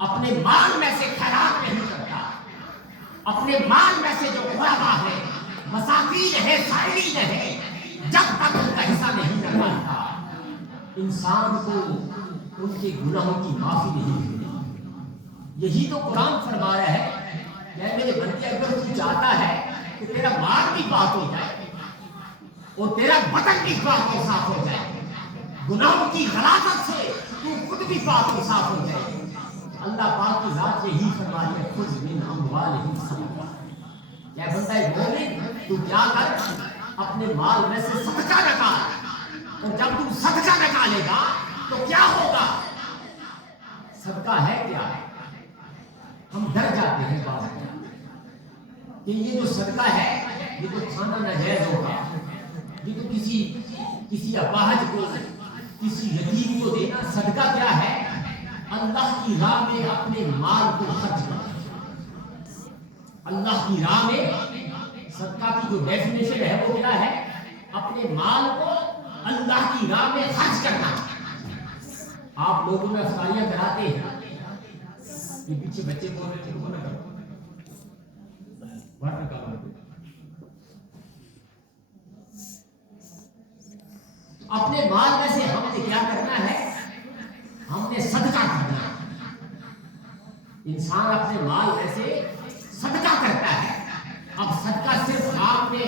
اپنے مال میں سے خیرات نہیں کرتا، اپنے مال میں سے جو غربا ہے، مساکین ہے، سائلین ہے، جب تک ان کا حصہ نہیں نکالتا انسان کو ان کے گناہوں کی معافی نہیں ملتی۔ یہی تو قرآن فرما رہا ہے کہ اے میرے بندے، اگر تو چاہتا ہے کہ تیرا مال بھی پاک ہو جائے اور تیرا بدن بھی پاک اور صاف ہو جائے، گناہوں کی غلاظت سے تو خود بھی پاک اور صاف ہو جائے، اللہ پاک کی ذات یہی فرما رہی ہے، خذ من اموالہم صدقہ۔ کیا بندہ مومن، تو کیا کر، اپنے مال میں سے صدقہ نکال، اور جب تم صدقہ نکالے گا تو کیا ہوگا؟ صدقہ ہے کیا؟ ہم ڈر جاتے ہیں بات کہ یہ جو صدقہ ہے یہ تو کھانا ناجائز ہوگا، یہ تو کسی اپاہج کو، کسی یتیم کو دینا۔ صدقہ کیا ہے؟ اللہ کی راہ میں اپنے مال کو خرچ کرنا۔ اللہ کی راہ میں صدقہ کی جو ڈیفینیشن ہے وہ کیا ہے؟ اپنے مال کو اللہ کی راہ میں خرچ کرنا۔ آپ لوگوں میں افطاریاں کراتے ہیں، یہ پیچھے بچے بول رہے تھے وہ نہ کرو، باہر نکالو۔ اپنے مال میں سے ہم نے کیا کرنا ہے؟ ہم نے صدقہ کرنا ہے۔ انسان اپنے مال میں سے صدقہ کرتا ہے۔ اب صدقہ صرف آپ نے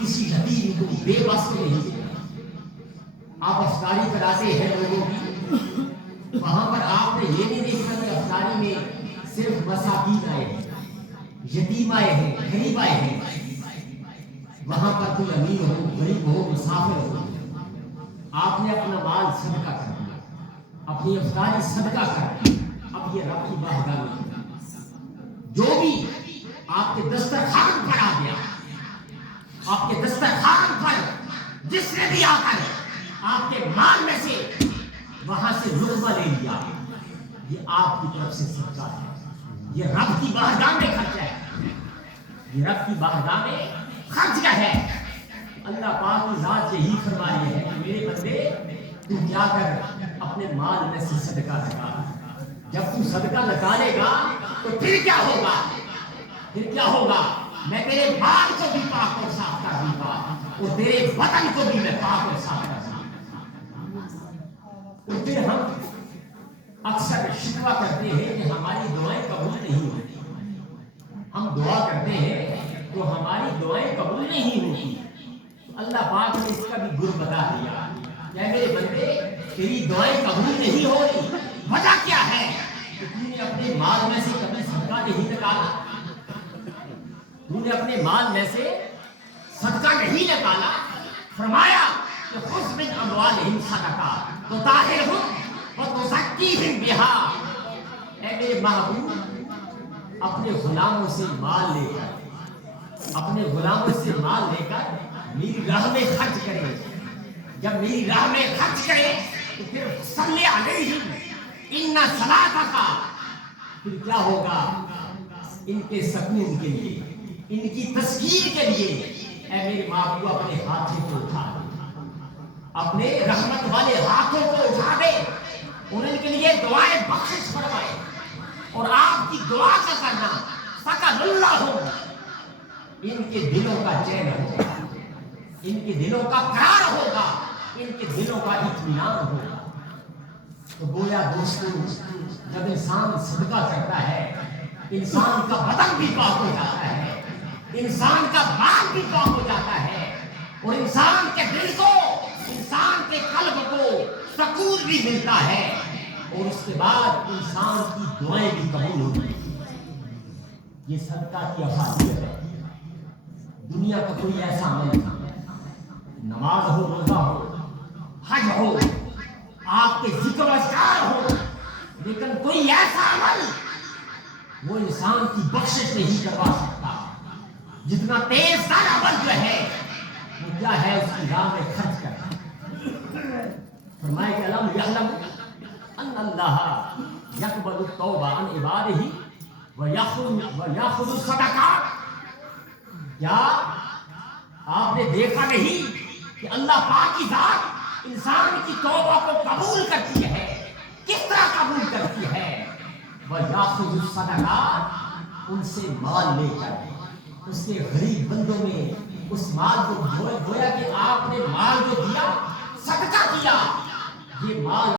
کسی یتیم کو، بے بس کو نہیں دیا۔ آپ افطاری کراتے ہیں لوگوں کی، وہاں پر آپ نے یہ نہیں دیکھا کہ افطاری میں صرف مساکین آئے ہیں، یتیم آئے ہیں، غریب آئے ہیں۔ وہاں پر کوئی امیر ہو، غریب ہو، مسافر ہو، آپ نے اپنا مال صدقہ کر دیا، اپنی افطاری صدقہ کر دی۔ اب یہ رب کی بارگاہ میں جو بھی آپ کے دسترخوان پر آ گیا، آپ کے دسترخوان پر جس نے بھی آ کر آپ کے مال میں سے وہاں سے لقمہ لے لیا، یہ آپ کی طرف سے صدقہ ہے، یہ رب کی بارگاہ میں خرچ ہے، یہ رب کی بارگاہ میں خرچ کا ہے۔ اللہ پاک کی ذات یہی فرما رہی ہے کہ میرے بندے، تو کیا کر، اپنے مال میں سے صدقہ نکال۔ جب تو صدقہ نکالے گا تو پھر کیا ہوگا؟ پھر کیا ہوگا؟ میں تیرے مال کو بھی پاک اور صاف کر دوں گا، اور تیرے بدن کو بھی میں پاک اور صاف کر دوں گا۔ اور پھر ہم اکثر شکوہ کرتے ہیں کہ ہماری دعائیں قبول نہیں ہوتی، ہم دعا کرتے ہیں تو ہماری دعائیں قبول نہیں ہوتی۔ اللہ پاک نے اس کا بھی گر بتا دیا کہ میرے بندے، تیری دعائیں قبول نہیں ہو رہی، وجہ کیا ہے؟ کہ تم نے اپنے مال میں سے کبھی صدقہ نہیں نکالا، تم نے اپنے مال میں سے صدقہ نہیں نکالا۔ فرمایا کہ خذ من اموالہم صدقہ تطہرہم وتزکیہم بہا۔ اے میرے محبوب، اپنے غلاموں سے مال لے کر، اپنے غلاموں سے مال لے کر میری راہ میں خرچ کرے۔ جب میری راہ میں خرچ کرے تو پھر صلی علیہم ان صلاتک، پھر کیا ہوگا؟ ان کے سکون کے لیے، ان کی تسکین کے لیے اے میرے محبوب اپنے ہاتھوں کو اٹھا دے، اپنے رحمت والے ہاتھوں کو اٹھا دے، اور ان کے لیے دعائیں بخشش فرمائے، اور آپ کی دعا کا کرنا سکن اللہ، ان کے دلوں کا چین ہوگا، ان کے دلوں کا قرار ہوگا، ان کے دلوں کا اطمینان ہوگا۔ تو گویا دوستو، جب انسان صدقہ کرتا ہے، انسان کا بدن بھی پاک ہو جاتا ہے، انسان کا مال بھی پاک ہو جاتا ہے، اور انسان کے دل کو، انسان کے قلب کو سکون بھی ملتا ہے، اور اس کے بعد انسان کی دعائیں بھی قبول ہوتی ہیں۔ یہ صدقہ کی افضلیت ہے۔ دنیا کا کوئی ایسا عمل نہیں، نماز ہو، روزہ ہو، حج ہو، آپ کے ذکر و اذکار ہو، لیکن کوئی ایسا عمل وہ انسان کی بخشش نہیں کروا سکتا جتنا تیز تر عمل جو ہے وہ کیا ہے؟ اس کی راہ میں خرچ کرنا۔ فرمائے کہ الم یعلم ان اللہ یقبل التوبہ عن عبادہ ویأخذ الصدقات۔ کیا آپ نے دیکھا نہیں کہ اللہ پاک کی ذات انسان کی توبہ کو قبول کرتی ہے؟ کس طرح قبول کرتی ہے؟ وَيَأْخُذُ الصَّدَقَاتِ ان سے مال لے کر اس کے غریب بندوں میں اس مال کو گویا کہ آپ نے مال جو دیا صدقہ کیا، یہ مال